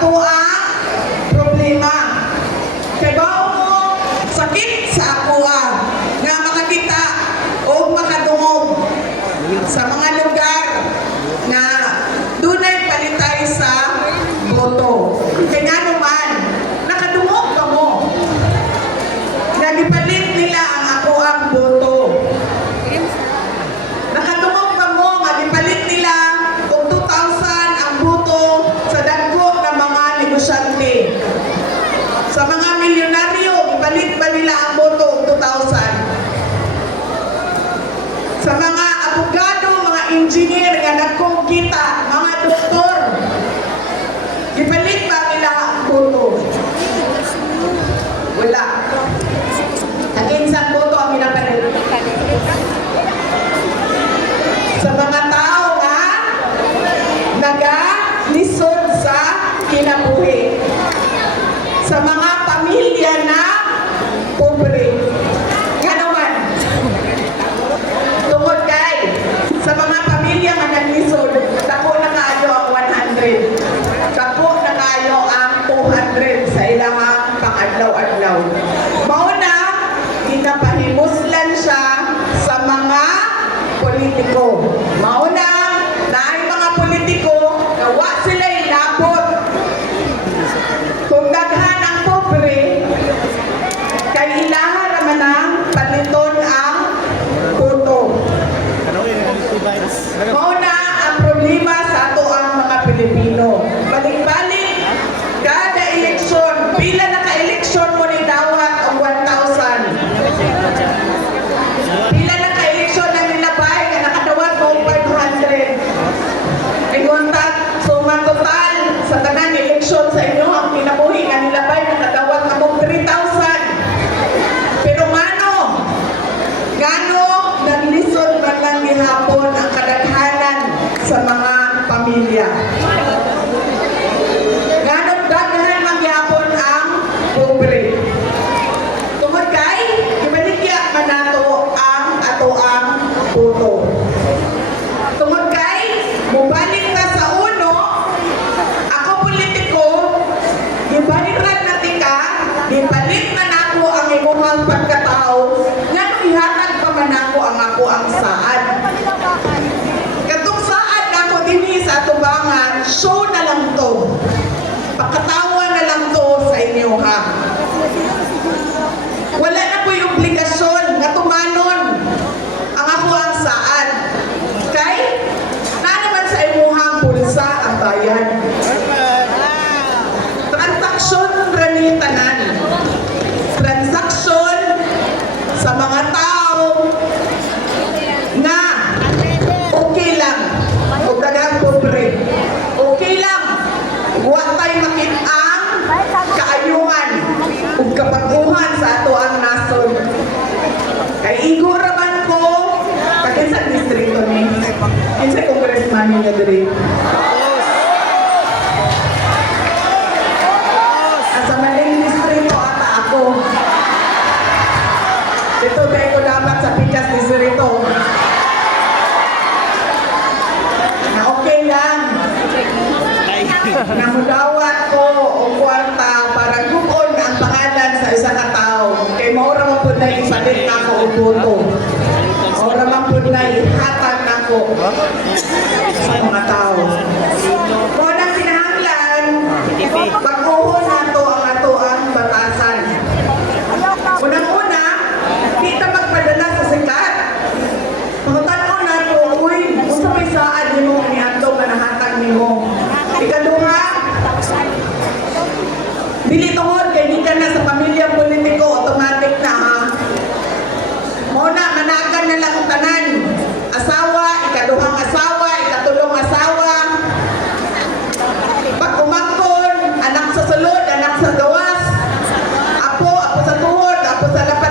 katuwaan man ako ang ako ang saad. Lason. Kay Igo Raban ko, kakinsang distrito ni. Kinsang kongresman niya diri. Asa maling distrito ata ako. Dito tayo dapat sa Pichas distrito. namin na ko uputo. O naman po na ihatan na ko sa mga tao. Kung na sinahanglan, pag-uho na to ang ato ang batasan. Unang-una, kita magpadala sa sikat. Pagkatanaw na to, uy, gusto may saan ni mo, ni Anto, manahatag ni mo. Ikaduha, dili to apo sa tuod, apo sa dapat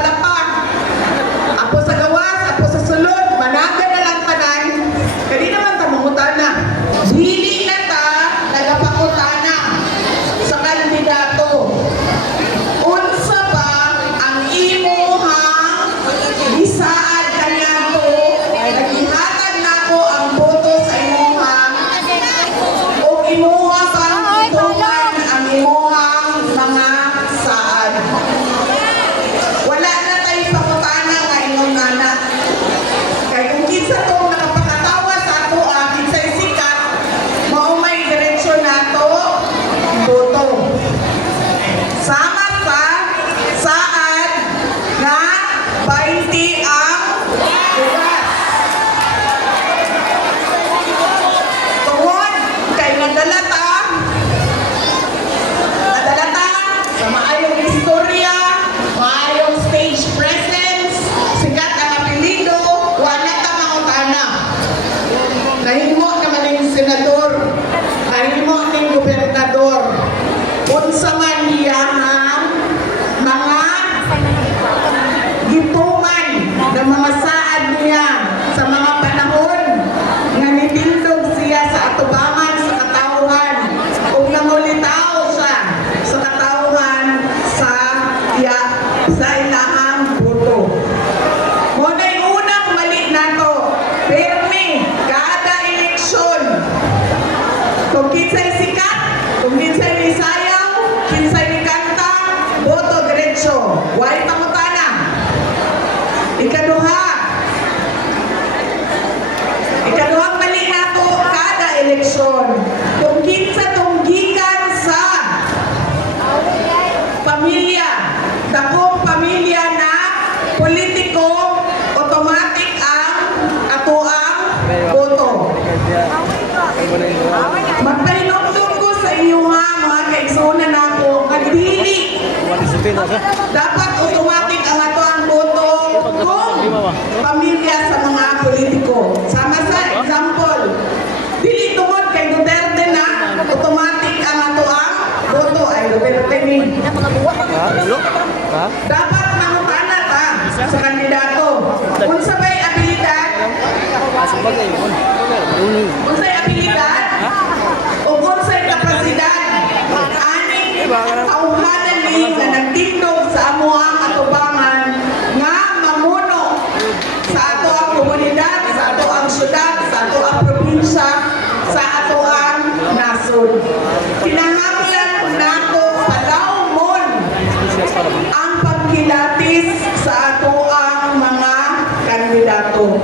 Dapat automatic ang ato ang boto kung pamilya sa mga politiko. Sama sa example, dili tungod kay Duterte na automatic ang ato ang boto. Ay Duterte ni. Dapat mangutana ta sa kandidato. Kung sabay abilidad, kung say abilidad, o kung say kapasidad, aning kauhanan ni nga nagtindog sa amo ang atubangan nga mamuno sa ato ang komunidad, sa ato ang syudad, sa ato ang probinsya, sa ato ang nasod. Kinahanglan nato palawmon ang pagkilatis sa ato ang mga kandidato.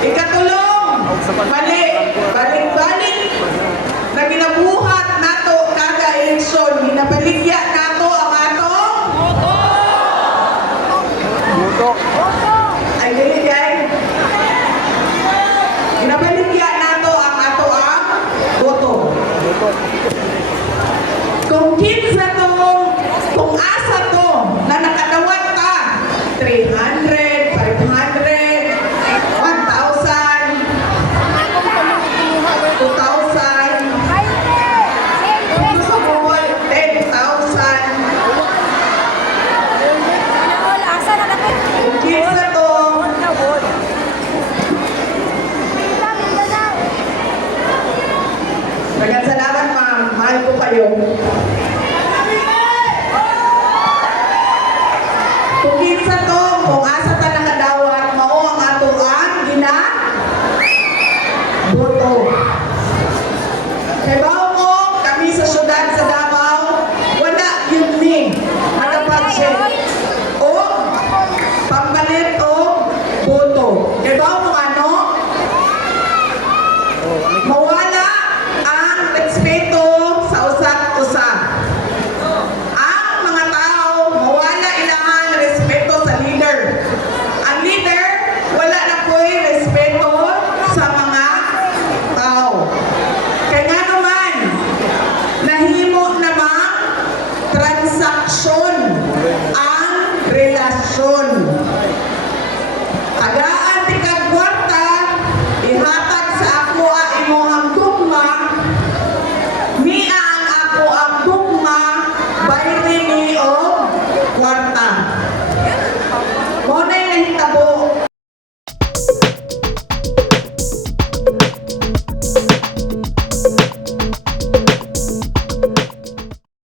Ikatulong, mali, balik-balik na ginabuhat nato kada eleksyon, ginabaligya nato ang ato ay dili guys. Ginabaligya nato ang ato ang boto. Kung kinsa to, kung asa to, na nakadawat ka, 300, 500, 1,000, 2,000, kung gusto mo, 10,000, kung kinsa to, Dagan salamat ma'am, mahal ko kayo. Kung kinsa to, kung asa ta